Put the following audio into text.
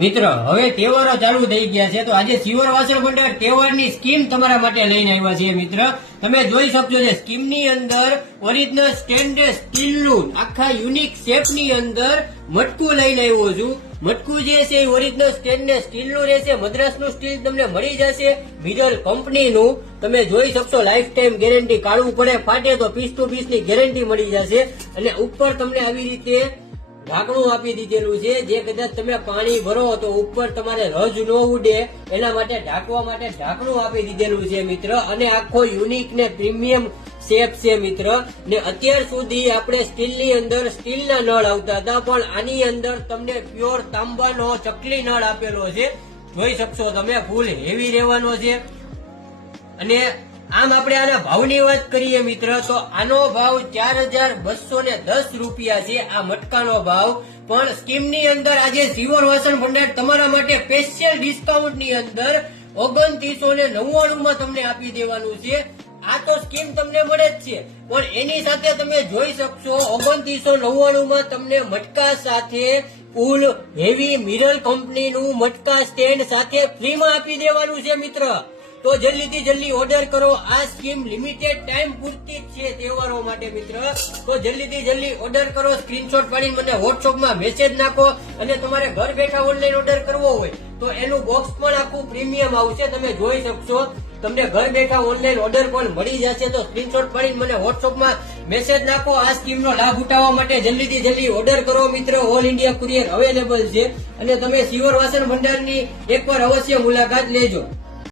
મિત્ર હવે તહેવારો ચાલુ થઈ ગયા છે તો આજે સિવર વાસણ ભંડાર તહેવારની સ્કીમ તમારા માટે લઈને આવ્યા છીએ મિત્ર. તમે જોઈ શકશો છે સ્કીમની અંદર ઓરિજિનલ સ્ટેનલેસ સ્ટીલનું આખા યુનિક શેપની અંદર મટકું લઈને આવ્યો છું. મટકું જે છે એ ઓરિજિનલ સ્ટેનલેસ સ્ટીલનું રહેશે. મદ્રાસનું સ્ટીલ તમને મળી જશે. મિરર કંપનીનું તમે જોઈ શકશો. Life time guarantee. કાળું પડે ફાટે તો પીસ ટુ પીસ ની ગેરંટી મળી જશે. અને ઉપર તમને આવી રીતે ઢાંકણું આપી દીધેલું છે. જે કદાચ તમે પાણી ભરો તો ઉપર તમારે રજ ન ઉડે એના માટે ઢાંકવા માટે ઢાંકણું આપી દીધેલું છે મિત્ર. અને આખો યુનિક ને પ્રીમિયમ શેપ છે મિત્ર. ને અત્યાર સુધી આપણે સ્ટીલની અંદર સ્ટીલના નળ આવતા હતા, પણ આની અંદર તમને પ્યોર તાંબાનો ચકલી નળ આપેલો છે. જોઈ શકશો તમે. ફૂલ હેવી રહેવાનો છે. અને આમ આપણે આના ભાવની વાત કરીએ મિત્ર તો આનો ભાવ 4210 રૂપિયા છે. આ મટકાનો ભાવ. પણ સ્કીમની અંદર આજે સિવર વાસણ ભંડાર તમારા માટે સ્પેશિયલ ડિસ્કાઉન્ટની અંદર 2999 માં તમને આપી દેવાનું છે. આ તો સ્કીમ તમને મળે જ છે, પણ એની સાથે તમે જોઈ શકશો 2999 માં તમને મટકા સાથે ફૂલ હેવી મિરર કંપનીનું મટકા સ્ટેન્ડ સાથે ફ્રીમાં આપી દેવાનું છે મિત્ર. તો જલ્દીથી જલ્દી ઓર્ડર કરો. આ સ્કીમ લિમિટેડ ટાઈમ પૂરતી જ છે તહેવારો માટે મિત્ર. તો જલ્દીથી જલ્દી ઓર્ડર કરો. સ્ક્રીનશોટ પાડીને મને વોટ્સઅપમાં મેસેજ નાખો. અને તમારે ઘર બેઠા ઓનલાઈન ઓર્ડર કરવો હોય તો એનું બોક્સ પણ આખું પ્રીમિયમ આવશે. તમે જોઈ શકશો. તમને ઘર બેઠા ઓનલાઈન ઓર્ડર પણ મળી જશે. તો સ્ક્રીનશોટ પાડીને મને વોટ્સઅપમાં મેસેજ નાખો. આ સ્કીમનો લાભ ઉઠાવવા માટે જલ્દીથી જલ્દી ઓર્ડર કરો મિત્ર. ઓલ ઇન્ડિયા કુરિયર અવેલેબલ છે. અને તમે સિવર વાસણ ભંડારની એકવાર અવશ્ય મુલાકાત લેજો.